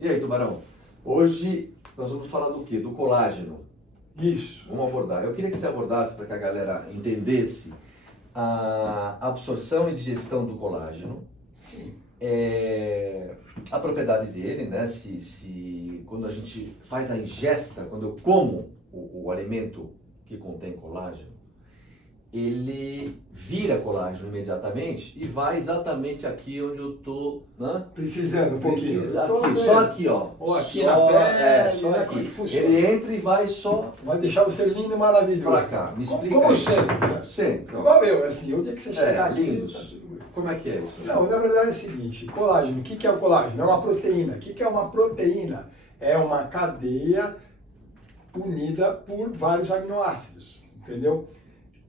E aí, Tubarão? Hoje nós vamos falar do quê? Do colágeno. Isso. Vamos abordar. Eu queria que você abordasse para que a galera entendesse a absorção e digestão do colágeno. Sim. A propriedade dele, né? Quando a gente faz a ingesta, quando eu como o alimento que contém colágeno, ele vira colágeno imediatamente e vai exatamente aqui onde eu tô, né? Precisando um pouquinho. Precisa aqui, só aqui, ó. Ou aqui só, na pele, só né? aqui. Como é que funciona? Ele entra e vai só Vai deixar você lindo e maravilhoso. pra cá. Me explica Como aí. sempre, né? Sempre. Igual eu, assim, o dia que você chegar aqui... lindos. Tá tudo bem. Como é que é isso? Não, na verdade é o seguinte, colágeno, o que é o colágeno? É uma proteína. O que é uma proteína? É uma cadeia unida por vários aminoácidos, entendeu?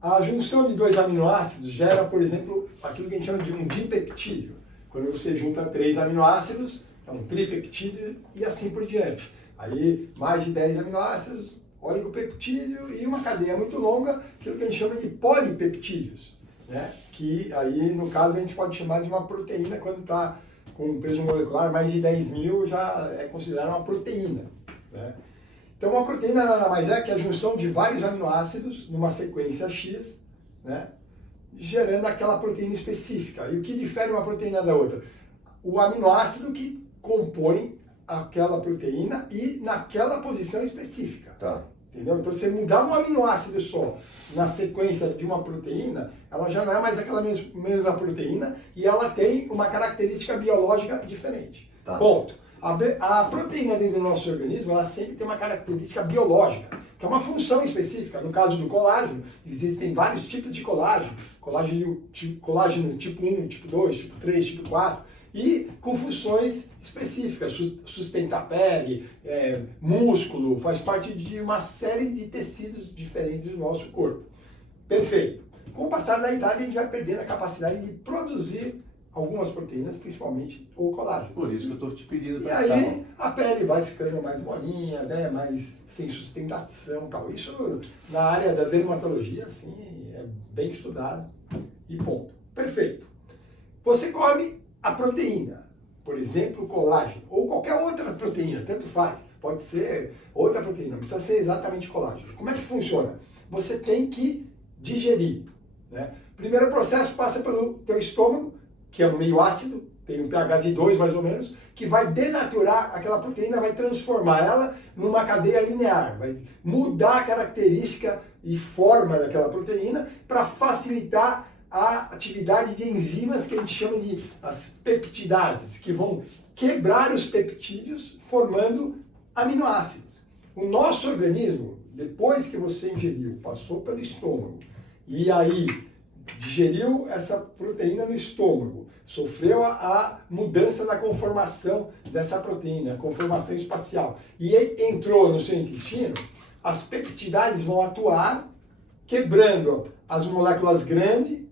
A junção de dois aminoácidos gera, por exemplo, aquilo que a gente chama de um dipeptídeo. Quando você junta 3 aminoácidos, é um tripeptídeo e assim por diante. Aí, mais de 10 aminoácidos, oligopeptídeo e uma cadeia muito longa, aquilo que a gente chama de polipeptídeos, né? Que aí, no caso, a gente pode chamar de uma proteína quando está com um peso molecular mais de 10.000, já é considerada uma proteína, né? Então, uma proteína nada mais é que a junção de vários aminoácidos numa sequência X, né, gerando aquela proteína específica. E o que difere uma proteína da outra? O aminoácido que compõe aquela proteína e naquela posição específica. Tá. Entendeu? Então, se mudar um aminoácido só na sequência de uma proteína, ela já não é mais aquela mesma proteína e ela tem uma característica biológica diferente. Tá. Ponto. A proteína dentro do nosso organismo, ela sempre tem uma característica biológica, que é uma função específica. No caso do colágeno, existem vários tipos de colágeno. Colágeno tipo 1, tipo 2, tipo 3, tipo 4. E com funções específicas, sustentar a pele, músculo, faz parte de uma série de tecidos diferentes do nosso corpo. Perfeito. Com o passar da idade, a gente vai perdendo a capacidade de produzir algumas proteínas, principalmente o colágeno. Por isso que eu estou te pedindo E para aí a pele vai ficando mais molinha, né, mais sem sustentação e tal. Isso na área da dermatologia, assim, é bem estudado e ponto. Perfeito. Você come a proteína, por exemplo, o colágeno, ou qualquer outra proteína, tanto faz. Pode ser outra proteína, não precisa ser exatamente colágeno. Como é que funciona? Você tem que digerir, né? Primeiro processo passa pelo teu estômago, que é meio ácido, tem um pH de 2 mais ou menos, que vai denaturar aquela proteína, vai transformar ela numa cadeia linear, vai mudar a característica e forma daquela proteína para facilitar a atividade de enzimas que a gente chama de as peptidases, que vão quebrar os peptídeos formando aminoácidos. O nosso organismo, depois que você ingeriu, passou pelo estômago e aí digeriu essa proteína no estômago, sofreu a mudança na conformação dessa proteína, a conformação espacial, e entrou no seu intestino, as peptidases vão atuar, quebrando as moléculas grandes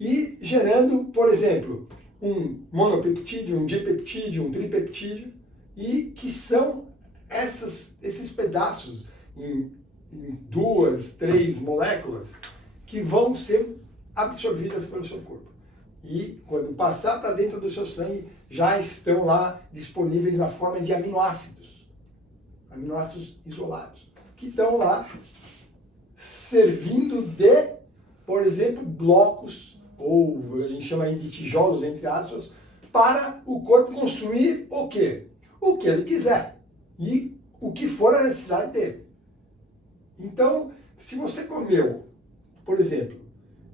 e gerando, por exemplo, um monopeptídeo, um dipeptídeo, um tripeptídeo, e que são esses pedaços em 2, 3 moléculas que vão ser absorvidas pelo seu corpo. E quando passar para dentro do seu sangue, já estão lá disponíveis na forma de aminoácidos isolados, que estão lá servindo de, por exemplo, blocos, ou a gente chama aí de tijolos, entre aspas, para o corpo construir o quê? O que ele quiser e o que for a necessidade dele. Então, se você comeu, por exemplo,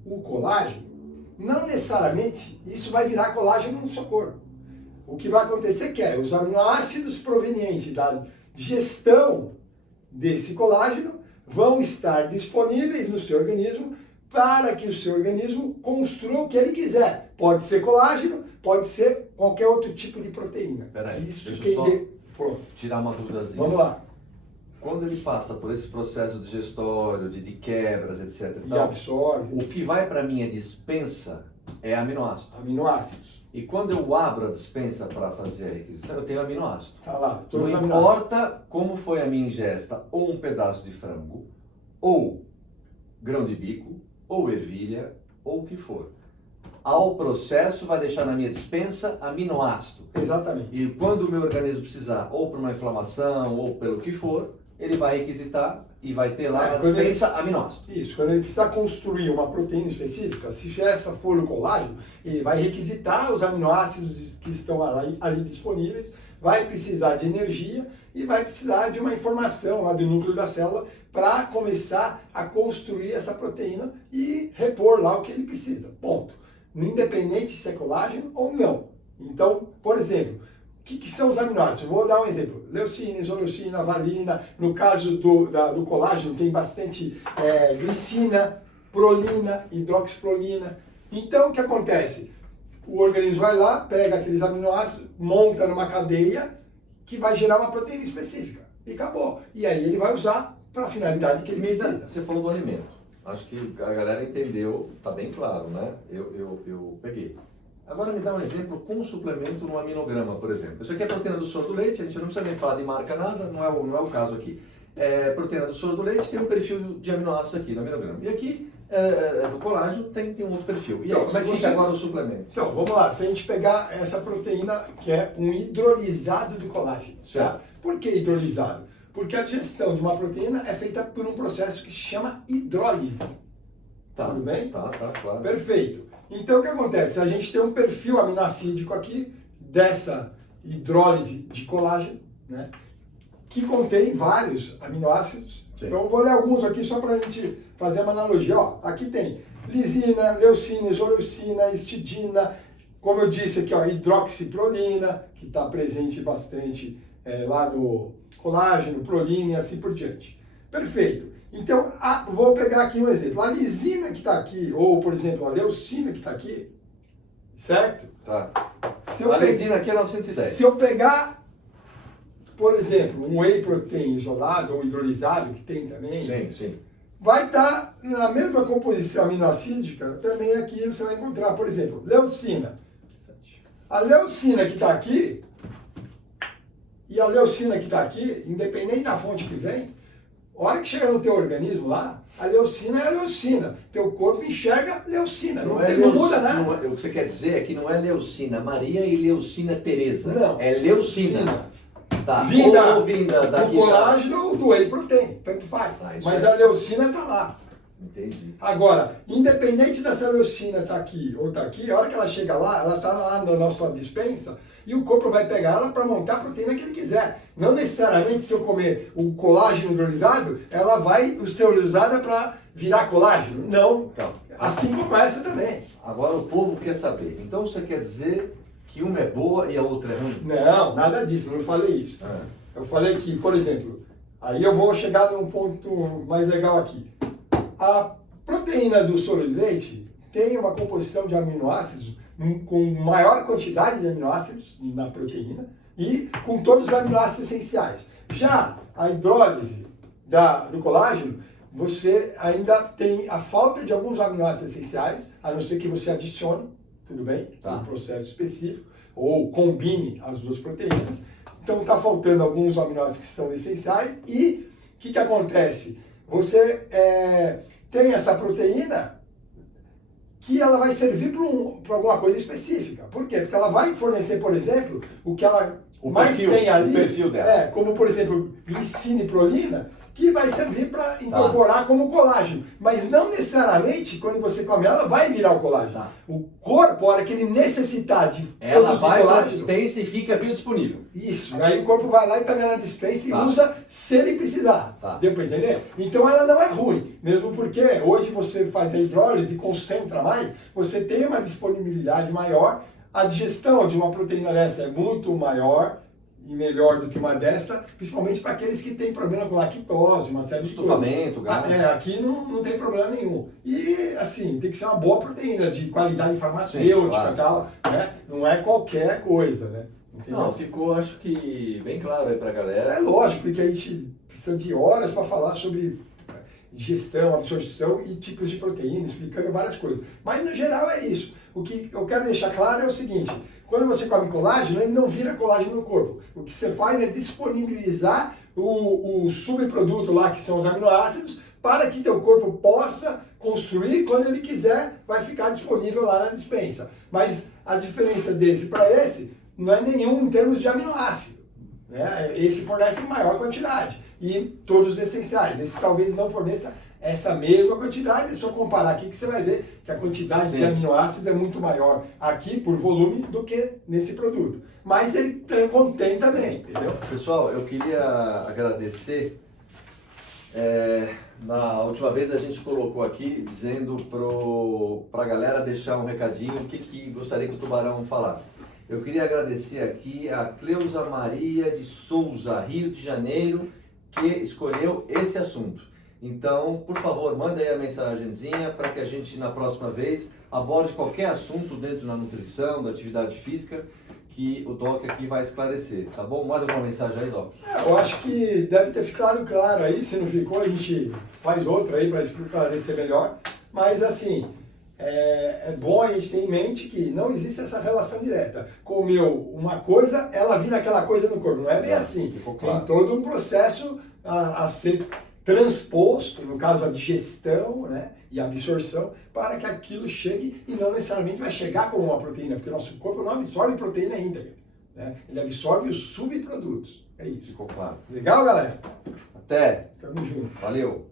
o colágeno, não necessariamente isso vai virar colágeno no seu corpo. O que vai acontecer é que os aminoácidos provenientes da digestão desse colágeno vão estar disponíveis no seu organismo para que o seu organismo construa o que ele quiser. Pode ser colágeno, pode ser qualquer outro tipo de proteína. Peraí, Isso deixa eu quem só tirar uma duvidazinha. Vamos lá. Quando ele passa por esse processo digestório, de quebras, etc. E absorve. O que vai para minha dispensa é aminoácido. Aminoácidos. E quando eu abro a dispensa para fazer a requisição, eu tenho aminoácido. Tá lá. Não importa como foi a minha ingesta, ou um pedaço de frango, ou grão de bico, ou ervilha, ou o que for. ao processo, vai deixar na minha dispensa aminoácido. Exatamente. E quando o meu organismo precisar, ou por uma inflamação, ou pelo que for, ele vai requisitar e vai ter lá na dispensa aminoácido. Isso, quando ele precisar construir uma proteína específica, se essa for o colágeno, ele vai requisitar os aminoácidos que estão ali disponíveis, vai precisar de energia e vai precisar de uma informação lá do núcleo da célula para começar a construir essa proteína e repor lá o que ele precisa. Ponto. Independente se é colágeno ou não. Então, por exemplo, o que são os aminoácidos? Vou dar um exemplo. Leucina, isoleucina, valina. No caso do colágeno tem bastante glicina, prolina, hidroxiprolina. Então, o que acontece? O organismo vai lá, pega aqueles aminoácidos, monta numa cadeia que vai gerar uma proteína específica. E acabou. E aí ele vai usar para a finalidade que ele precisa. Você falou do alimento. Acho que a galera entendeu, tá bem claro, né? Eu peguei. Agora me dá um exemplo com um suplemento no aminograma, por exemplo. Isso aqui é proteína do soro do leite, a gente não precisa nem falar de marca nada, não é o caso aqui. Proteína do soro do leite tem um perfil de aminoácidos aqui no aminograma. E aqui, do colágeno, tem um outro perfil. E aí, como é que fica agora o suplemento? Então, vamos lá. Se a gente pegar essa proteína, que é um hidrolisado de colágeno. Tá? Por que hidrolisado? Porque a digestão de uma proteína é feita por um processo que se chama hidrólise. Tá, tudo bem? Tá, claro. Perfeito. Então, o que acontece? A gente tem um perfil aminacídico aqui, dessa hidrólise de colágeno, né? Que contém vários aminoácidos. Sim. Então, eu vou ler alguns aqui só para a gente fazer uma analogia. Ó, aqui tem lisina, leucina, isoleucina, histidina, como eu disse aqui, ó, hidroxiprolina, que está presente bastante lá no colágeno, prolina e assim por diante. Perfeito. Então, vou pegar aqui um exemplo. A lisina que está aqui, ou, por exemplo, a leucina que está aqui, certo? Tá. A lisina aqui é 910. Se eu pegar, por exemplo, um whey protein isolado ou hidrolisado, que tem também, sim. vai estar na mesma composição aminoácidica, também aqui você vai encontrar, por exemplo, leucina. A leucina que está aqui e a leucina que está aqui, independente da fonte que vem, a hora que chega no teu organismo lá, a leucina é a leucina. Teu corpo enxerga leucina. Não muda nada. O que você quer dizer é que não é Leucina Maria e Leucina Teresa. Não. É leucina. Tá. Vinda do colágeno ou do whey protein. Tanto faz. Mas a leucina está lá. Entendi. Agora, independente dessa leucina estar aqui ou estar aqui, a hora que ela chega lá, ela está lá na nossa dispensa e o corpo vai pegar ela para montar a proteína que ele quiser. Não necessariamente, se eu comer o colágeno hidrolisado, ela vai ser usada para virar colágeno. Não. Então, assim como essa também. Agora o povo quer saber. Então você quer dizer que uma é boa e a outra é ruim? Não, nada disso. Eu não falei isso. Eu falei que, por exemplo, aí eu vou chegar num ponto mais legal aqui. A proteína do soro de leite tem uma composição de aminoácidos com maior quantidade de aminoácidos na proteína e com todos os aminoácidos essenciais. Já a hidrólise do colágeno, você ainda tem a falta de alguns aminoácidos essenciais, a não ser que você adicione, tudo bem? Tá. Um processo específico, ou combine as duas proteínas. Então está faltando alguns aminoácidos que são essenciais e o que acontece? Você tem essa proteína que ela vai servir para alguma coisa específica. Por quê? Porque ela vai fornecer, por exemplo, o que ela tem ali. O perfil dela. Como, por exemplo, glicina e prolina, que vai servir para incorporar como colágeno. Mas não necessariamente, quando você come ela, vai virar o colágeno. Tá. O corpo, a hora que ele necessitar de ela vai para a dispensa e fica biodisponível. Isso. Aí o corpo vai lá e pega na dispensa e usa se ele precisar. Deu para entender? Então ela não é ruim. Mesmo porque hoje você faz a hidrólise e concentra mais, você tem uma disponibilidade maior. A digestão de uma proteína dessa é muito maior e melhor do que uma dessa, principalmente para aqueles que têm problema com lactose, uma série de estufamento, coisas. Aqui não tem problema nenhum. E, assim, tem que ser uma boa proteína, de qualidade farmacêutica e tal, né? Não é qualquer coisa, né? Entendeu? Não, ficou, acho que, bem claro aí pra galera. É lógico que a gente precisa de horas para falar sobre digestão, absorção e tipos de proteína, explicando várias coisas. Mas, no geral, é isso. O que eu quero deixar claro é o seguinte: quando você come colágeno, ele não vira colágeno no corpo. O que você faz é disponibilizar o subproduto lá, que são os aminoácidos, para que teu corpo possa construir, quando ele quiser, vai ficar disponível lá na despensa. Mas a diferença desse para esse não é nenhum em termos de aminoácido. Né? Esse fornece maior quantidade e todos os essenciais. Esse talvez não forneça essa mesma quantidade, é só comparar aqui que você vai ver que a quantidade de aminoácidos é muito maior aqui por volume do que nesse produto. Mas ele contém também, entendeu? Pessoal, eu queria agradecer. Na última vez a gente colocou aqui dizendo para a galera deixar um recadinho o que gostaria que o Tubarão falasse. Eu queria agradecer aqui a Cleusa Maria de Souza, Rio de Janeiro, que escolheu esse assunto. Então, por favor, manda aí a mensagenzinha para que a gente, na próxima vez, aborde qualquer assunto dentro da nutrição, da atividade física, que o Doc aqui vai esclarecer, tá bom? Mais alguma mensagem aí, Doc? Eu acho que deve ter ficado claro aí, se não ficou, a gente faz outro aí para esclarecer melhor. Mas, assim, é bom a gente ter em mente que não existe essa relação direta. Comeu uma coisa, ela vira aquela coisa no corpo. Não é bem assim. Claro. Tem todo um processo a ser transposto, no caso a digestão, né, e a absorção, para que aquilo chegue e não necessariamente vai chegar como uma proteína, porque o nosso corpo não absorve proteína íntegra. Né? Ele absorve os subprodutos. É isso. Ficou claro. Legal, galera? Até. Tamo junto. Valeu.